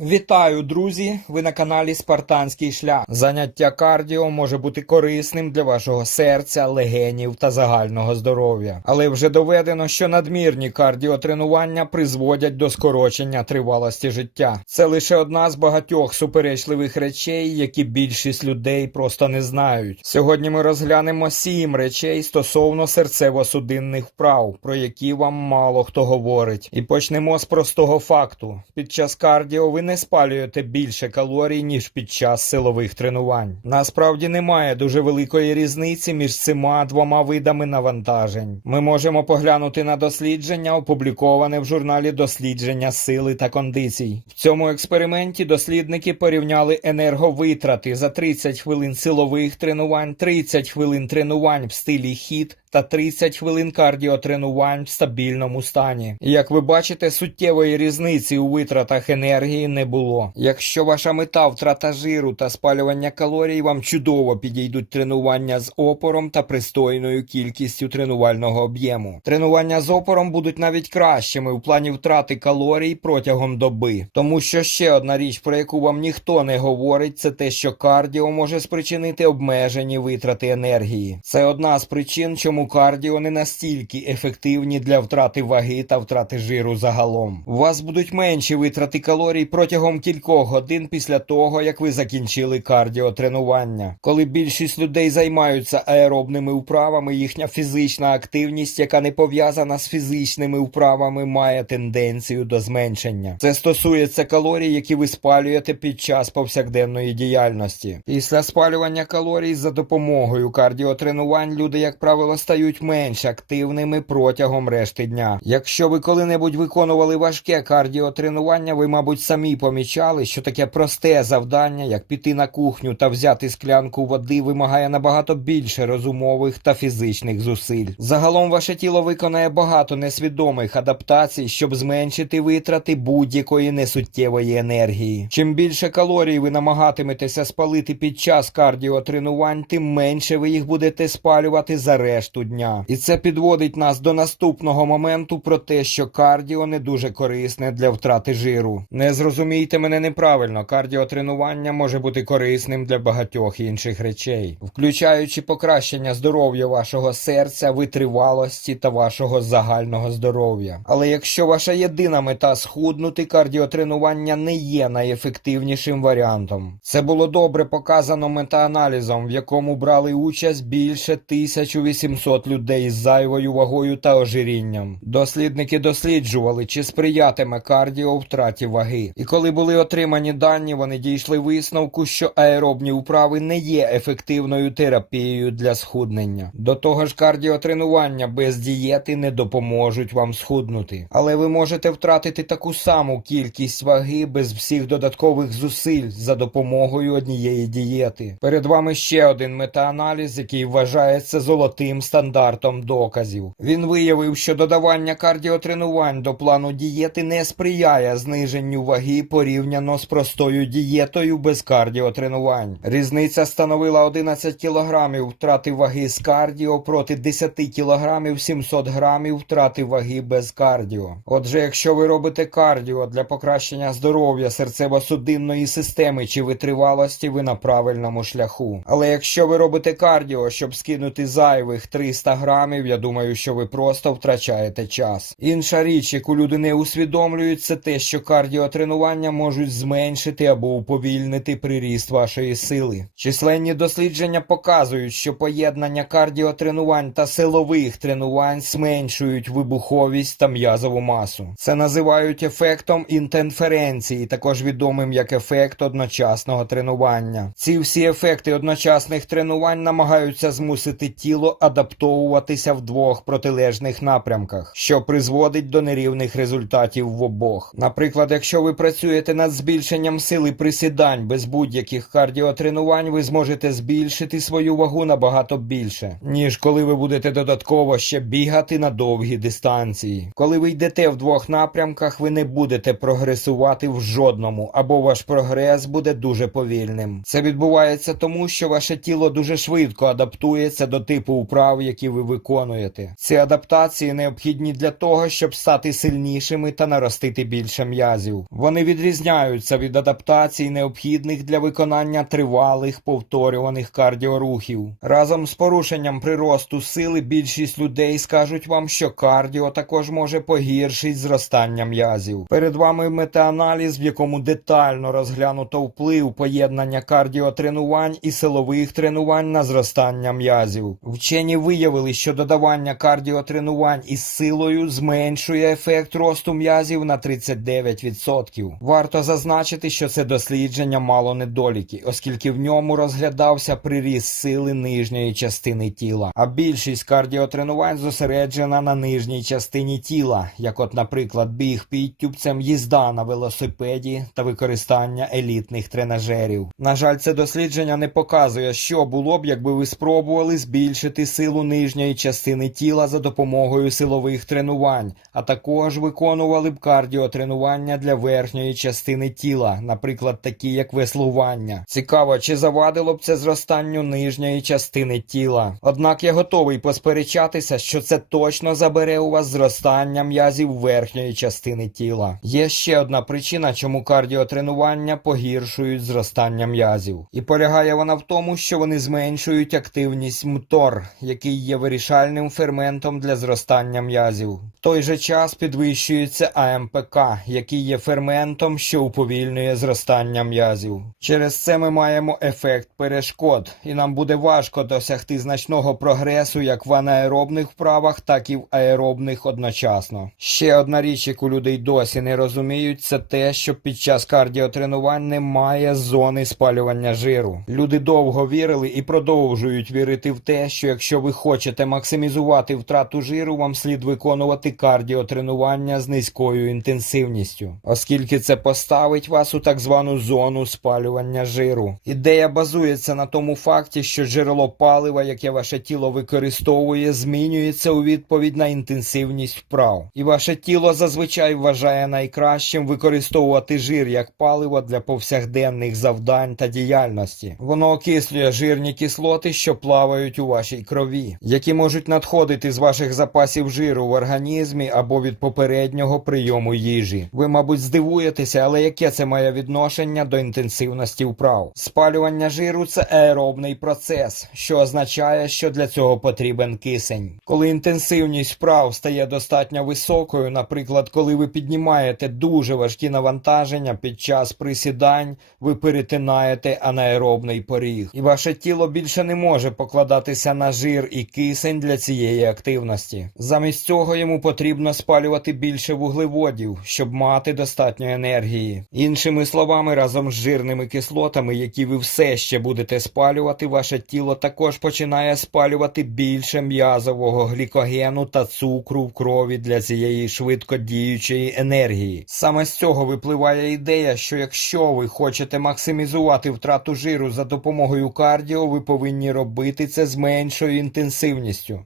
Вітаю, друзі! Ви на каналі Спартанський шлях. Заняття кардіо може бути корисним для вашого серця, легенів та загального здоров'я. Але вже доведено, що надмірні кардіотренування призводять до скорочення тривалості життя. Це лише одна з багатьох суперечливих речей, які більшість людей просто не знають. Сьогодні ми розглянемо сім речей стосовно серцево-судинних вправ, про які вам мало хто говорить. І почнемо з простого факту: під час кардіо ви не спалюєте більше калорій, ніж під час силових тренувань. Насправді немає дуже великої різниці між цими двома видами навантажень. Ми можемо поглянути на дослідження, опубліковане в журналі дослідження сили та кондицій. В цьому експерименті дослідники порівняли енерговитрати за 30 хвилин силових тренувань, 30 хвилин тренувань в стилі хіт та 30 хвилин кардіотренувань в стабільному стані. Як ви бачите, суттєвої різниці у витратах енергії не було. Якщо ваша мета втрата жиру та спалювання калорій, вам чудово підійдуть тренування з опором та пристойною кількістю тренувального об'єму. Тренування з опором будуть навіть кращими в плані втрати калорій протягом доби. Тому що ще одна річ, про яку вам ніхто не говорить, це те, що кардіо може спричинити обмежені витрати енергії. Це одна з причин, чому кардіо не настільки ефективні для втрати ваги та втрати жиру загалом. У вас будуть менші витрати калорій протягом кількох годин після того, як ви закінчили кардіотренування. Коли більшість людей займаються аеробними вправами, їхня фізична активність, яка не пов'язана з фізичними вправами, має тенденцію до зменшення. Це стосується калорій, які ви спалюєте під час повсякденної діяльності. Після спалювання калорій за допомогою кардіотренувань люди, як правило, стають менш активними протягом решти дня. Якщо ви коли-небудь виконували важке кардіотренування, ви, мабуть, самі помічали, що таке просте завдання, як піти на кухню та взяти склянку води, вимагає набагато більше розумових та фізичних зусиль. Загалом ваше тіло виконає багато несвідомих адаптацій, щоб зменшити витрати будь-якої несуттєвої енергії. Чим більше калорій ви намагатиметеся спалити під час кардіотренувань, тим менше ви їх будете спалювати за решту дня. І це підводить нас до наступного моменту про те, що кардіо не дуже корисне для втрати жиру. Не зрозумійте мене неправильно, кардіотренування може бути корисним для багатьох інших речей, включаючи покращення здоров'я вашого серця, витривалості та вашого загального здоров'я. Але якщо ваша єдина мета схуднути, кардіотренування не є найефективнішим варіантом. Це було добре показано метааналізом, в якому брали участь більше 1800 людей з зайвою вагою та ожирінням. Дослідники досліджували, чи сприятиме кардіо втраті ваги. І коли були отримані дані, вони дійшли висновку, що аеробні вправи не є ефективною терапією для схуднення. До того ж, кардіотренування без дієти не допоможуть вам схуднути. Але ви можете втратити таку саму кількість ваги без всіх додаткових зусиль за допомогою однієї дієти. Перед вами ще один метааналіз, який вважається золотим стандартом доказів. Він виявив, що додавання кардіотренувань до плану дієти не сприяє зниженню ваги порівняно з простою дієтою без кардіотренувань. Різниця становила 11 кілограмів втрати ваги з кардіо проти 10 кілограмів 700 грамів втрати ваги без кардіо. Отже, якщо ви робите кардіо для покращення здоров'я серцево-судинної системи чи витривалості, ви на правильному шляху. Але якщо ви робите кардіо, щоб скинути зайвих 300 грамів, я думаю, що ви просто втрачаєте час. Інша річ, яку люди не усвідомлюють, це те, що кардіотренування можуть зменшити або уповільнити приріст вашої сили. Численні дослідження показують, що поєднання кардіотренувань та силових тренувань зменшують вибуховість та м'язову масу. Це називають ефектом інтенференції, також відомим як ефект одночасного тренування. Ці всі ефекти одночасних тренувань намагаються змусити тіло адаптовуватися в двох протилежних напрямках, що призводить до нерівних результатів в обох. Наприклад, якщо ви працюєте над збільшенням сили присідань без будь-яких кардіотренувань, ви зможете збільшити свою вагу набагато більше, ніж коли ви будете додатково ще бігати на довгі дистанції. Коли ви йдете в двох напрямках, ви не будете прогресувати в жодному, або ваш прогрес буде дуже повільним. Це відбувається тому, що ваше тіло дуже швидко адаптується до типу вправ, які ви виконуєте. Ці адаптації необхідні для того, щоб стати сильнішими та наростити більше м'язів. Вони відрізняються від адаптацій, необхідних для виконання тривалих повторюваних кардіорухів. Разом з порушенням приросту сили більшість людей скажуть вам, що кардіо також може погіршити зростання м'язів. Перед вами метааналіз, в якому детально розглянуто вплив поєднання кардіотренувань і силових тренувань на зростання м'язів. Вчені виявили, що додавання кардіотренувань із силою зменшує ефект росту м'язів на 39%. Варто зазначити, що це дослідження мало недоліки, оскільки в ньому розглядався приріст сили нижньої частини тіла. А більшість кардіотренувань зосереджена на нижній частині тіла, як от, наприклад, біг підтюбцем, їзда на велосипеді та використання елітних тренажерів. На жаль, це дослідження не показує, що було б, якби ви спробували збільшити силу нижньої частини тіла за допомогою силових тренувань, а також виконували б кардіотренування для верхньої частини тіла, наприклад, такі як веслування. Цікаво, чи завадило б це зростанню нижньої частини тіла. Однак я готовий посперечатися, що це точно забере у вас зростання м'язів верхньої частини тіла. Є ще одна причина, чому кардіотренування погіршують зростання м'язів. І полягає вона в тому, що вони зменшують активність МТОР, який є вирішальним ферментом для зростання м'язів. В той же час підвищується АМПК, який є ферментом, що уповільнює зростання м'язів. Через це ми маємо ефект перешкод, і нам буде важко досягти значного прогресу як в анаеробних вправах, так і в аеробних одночасно. Ще одна річ, яку людей досі не розуміють, це те, що під час кардіотренувань немає зони спалювання жиру. Люди довго вірили і продовжують вірити в те, що якщо ви хочете максимізувати втрату жиру, вам слід виконувати кардіотренування з низькою інтенсивністю, оскільки це поставить вас у так звану зону спалювання жиру. Ідея базується на тому факті, що джерело палива, яке ваше тіло використовує, змінюється у відповідь на інтенсивність вправ, і ваше тіло зазвичай вважає найкращим використовувати жир як паливо для повсякденних завдань та діяльності. Воно окислює жирні кислоти, що плавають у вашій крові, які можуть надходити з ваших запасів жиру в організмі або від попереднього прийому їжі. Ви, мабуть, здивуєтеся, але яке це має відношення до інтенсивності вправ? Спалювання жиру це аеробний процес, що означає, що для цього потрібен кисень. Коли інтенсивність вправ стає достатньо високою, наприклад, коли ви піднімаєте дуже важкі навантаження під час присідань, ви перетинаєте анаеробний поріг, і ваше тіло більше не може покладатися на жир і кисень для цієї активності. Замість цього йому потрібно спалювати більше вуглеводів, щоб мати достатньо енергії. Іншими словами, разом з жирними кислотами, які ви все ще будете спалювати, ваше тіло також починає спалювати більше м'язового глікогену та цукру в крові для цієї швидко діючої енергії. Саме з цього випливає ідея, що якщо ви хочете максимізувати втрату жиру за допомогою кардіо, ви повинні робити це з меншою інтенсивністю.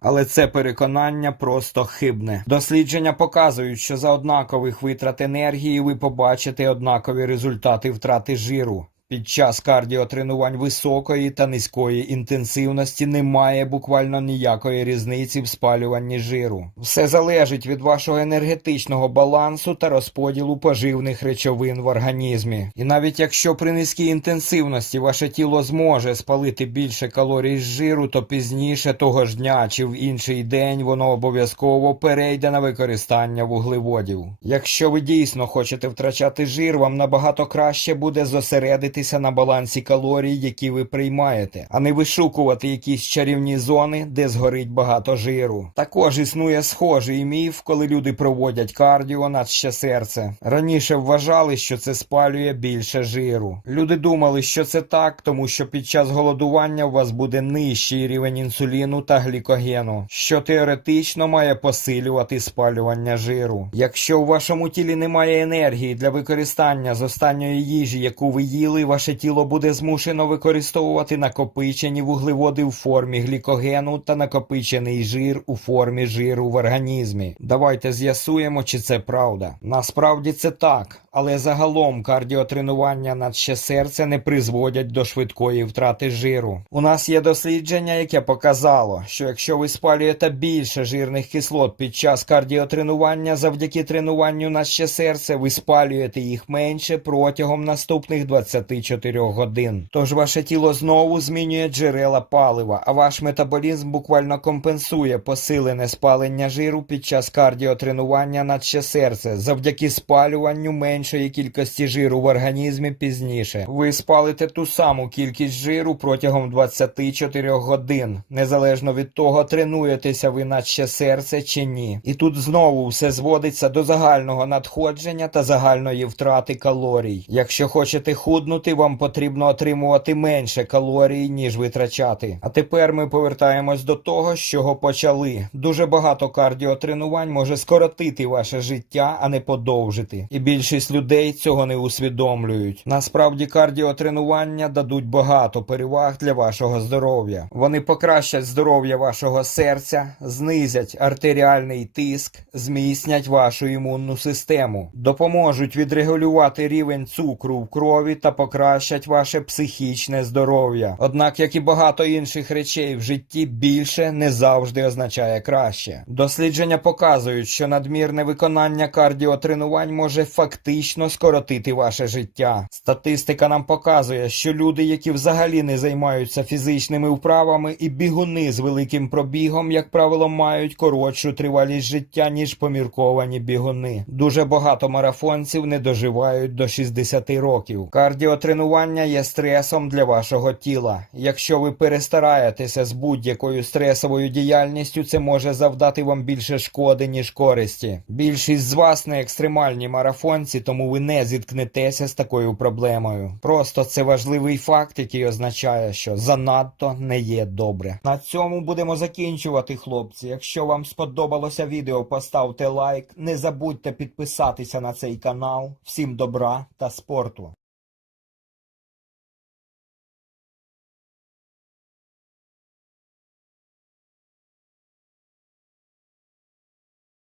Але це переконання просто хибне. Дослідження показують, що за однакових витрат енергії ви побачите однакові результати втрати жиру. Під час кардіотренувань високої та низької інтенсивності немає буквально ніякої різниці в спалюванні жиру. Все залежить від вашого енергетичного балансу та розподілу поживних речовин в організмі. І навіть якщо при низькій інтенсивності ваше тіло зможе спалити більше калорій з жиру, то пізніше того ж дня чи в інший день воно обов'язково перейде на використання вуглеводів. Якщо ви дійсно хочете втрачати жир, вам набагато краще буде зосередити на балансі калорій, які ви приймаєте, а не вишукувати якісь чарівні зони, де згорить багато жиру. Також існує схожий міф, коли люди проводять кардіо над ще серце. Раніше вважали, що це спалює більше жиру. Люди думали, що це так, тому що під час голодування у вас буде нижчий рівень інсуліну та глікогену, що теоретично має посилювати спалювання жиру. Якщо у вашому тілі немає енергії для використання з останньої їжі, яку ви їли, ваше тіло буде змушено використовувати накопичені вуглеводи в формі глікогену та накопичений жир у формі жиру в організмі. Давайте з'ясуємо, чи це правда. Насправді це так. Але загалом кардіотренування наче серця не призводять до швидкої втрати жиру. У нас є дослідження, яке показало, що якщо ви спалюєте більше жирних кислот під час кардіотренування, завдяки тренуванню наче серце, ви спалюєте їх менше протягом наступних 24 годин. Тож ваше тіло знову змінює джерела палива, а ваш метаболізм буквально компенсує посилене спалення жиру під час кардіотренування наче серце завдяки спалюванню меншої кількості жиру в організмі пізніше. Ви спалите ту саму кількість жиру протягом 24 годин, незалежно від того, тренуєтеся ви наче серце чи ні. І тут знову все зводиться до загального надходження та загальної втрати калорій. Якщо хочете худнути, вам потрібно отримувати менше калорій, ніж витрачати. А тепер ми повертаємось до того, з чого почали. Дуже багато кардіотренувань може скоротити ваше життя, а не подовжити. І більшість людей цього не усвідомлюють. Насправді кардіотренування дадуть багато переваг для вашого здоров'я. Вони покращать здоров'я вашого серця, знизять артеріальний тиск, зміцнять вашу імунну систему, допоможуть відрегулювати рівень цукру в крові та покращать ваше психічне здоров'я. Однак, як і багато інших речей в житті, більше не завжди означає краще. Дослідження показують, що надмірне виконання кардіотренувань може фактично скоротити ваше життя. Статистика нам показує, що люди, які взагалі не займаються фізичними вправами, і бігуни з великим пробігом, як правило, мають коротшу тривалість життя, ніж помірковані бігуни. Дуже багато марафонців не доживають до 60 років. Кардіотренування є стресом для вашого тіла. Якщо ви перестараєтеся з будь-якою стресовою діяльністю, це може завдати вам більше шкоди, ніж користі. Більшість з вас не екстремальні марафонці, тому ви не зіткнетеся з такою проблемою. Просто це важливий факт, який означає, що занадто не є добре. На цьому будемо закінчувати, хлопці. Якщо вам сподобалося відео, поставте лайк. Не забудьте підписатися на цей канал. Всім добра та спорту.